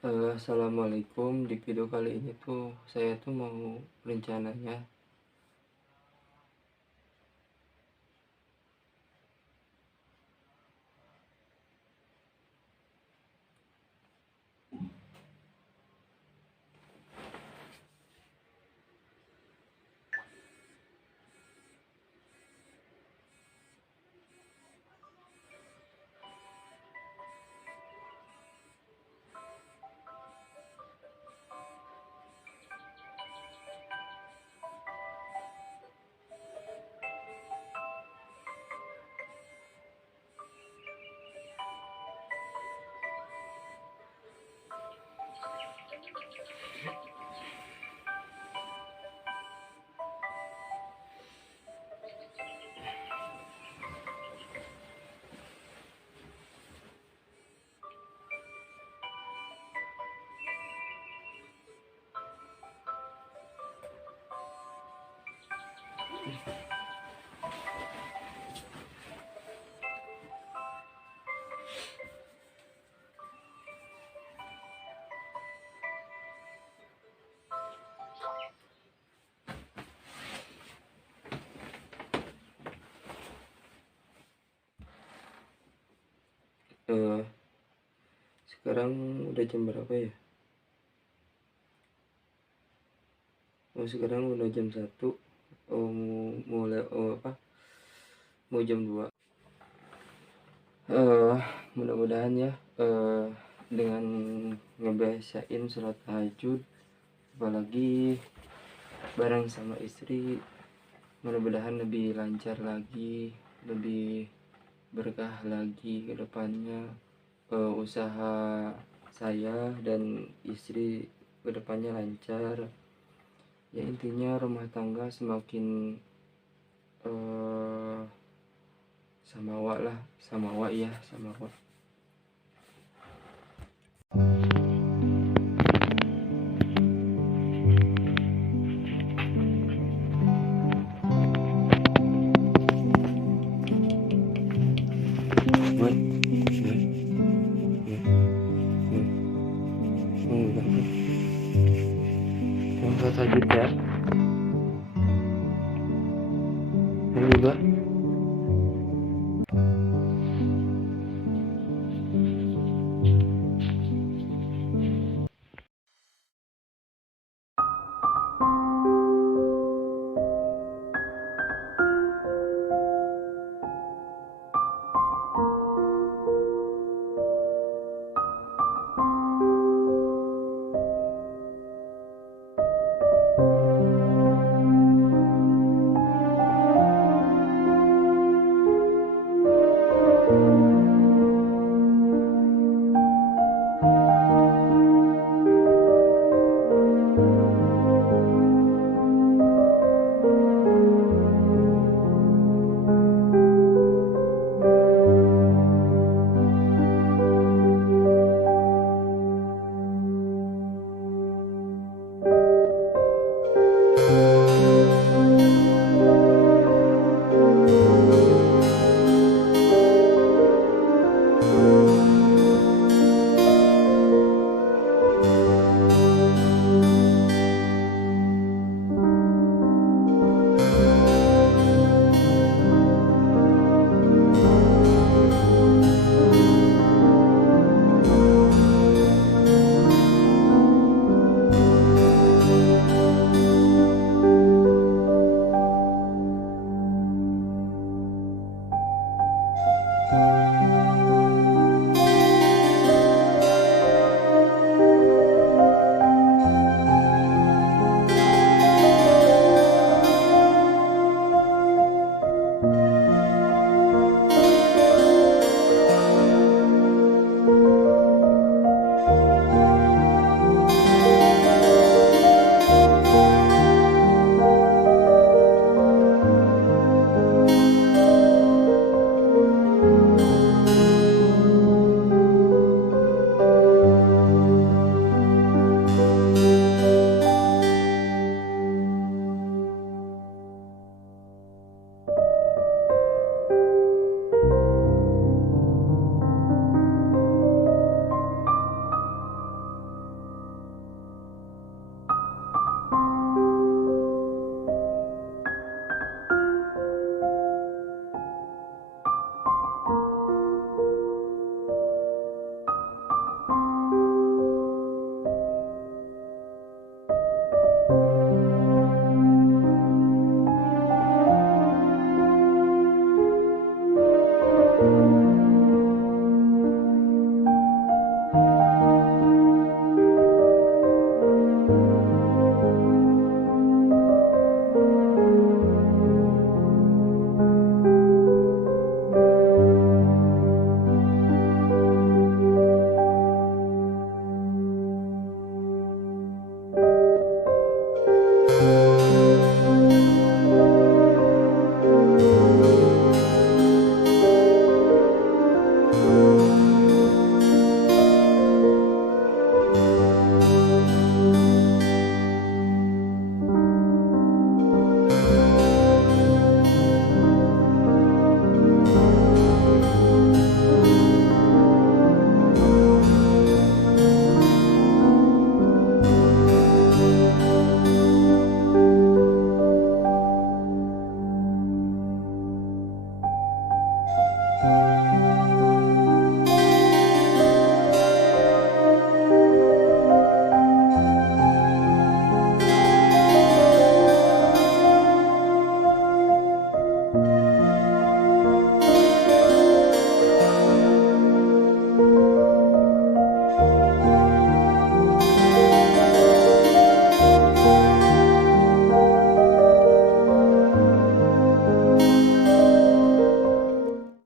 Assalamualaikum. Di video kali ini tuh saya tuh mau rencananya eh, sekarang udah jam berapa ya? Sekarang udah jam 1. Mulai mau jam 2. Mudah-mudahan ya dengan ngebiasain sholat tahajud, apalagi bareng sama istri, mudah-mudahan lebih lancar lagi, lebih berkah lagi ke depannya. Usaha saya dan istri ke depannya lancar. Ya intinya rumah tangga semakin eh samawa lah, samawa ya, samawa. Buat ya, ya, ya. Udah, yang tahajud ya. Yang juga